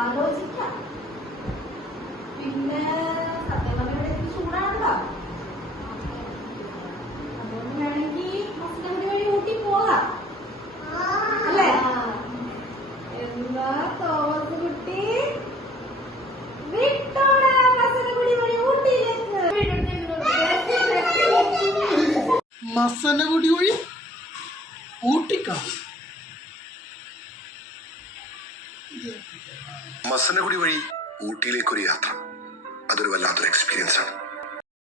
ആലോചിക്കാം. പിന്നെ സത്യം പറഞ്ഞ ചൂടാണല്ലോ, അതുകൊണ്ട് വേണമെങ്കിൽ മസ്കറ്റ് വഴി ഊട്ടി പോകാം അല്ലേ? എന്താ തോമസ് കുട്ടി, വിട്ടോടാ മസനഗുഡി വഴി ഊട്ടിയിലേക്ക്. മസനഗുഡി വഴി ഊട്ടിക്കാ? മസനഗുഡി വഴി ഊട്ടിയിലേക്കൊരു യാത്ര, അതൊരു വല്ലാത്തൊരു എക്സ്പീരിയൻസ് ആണ്.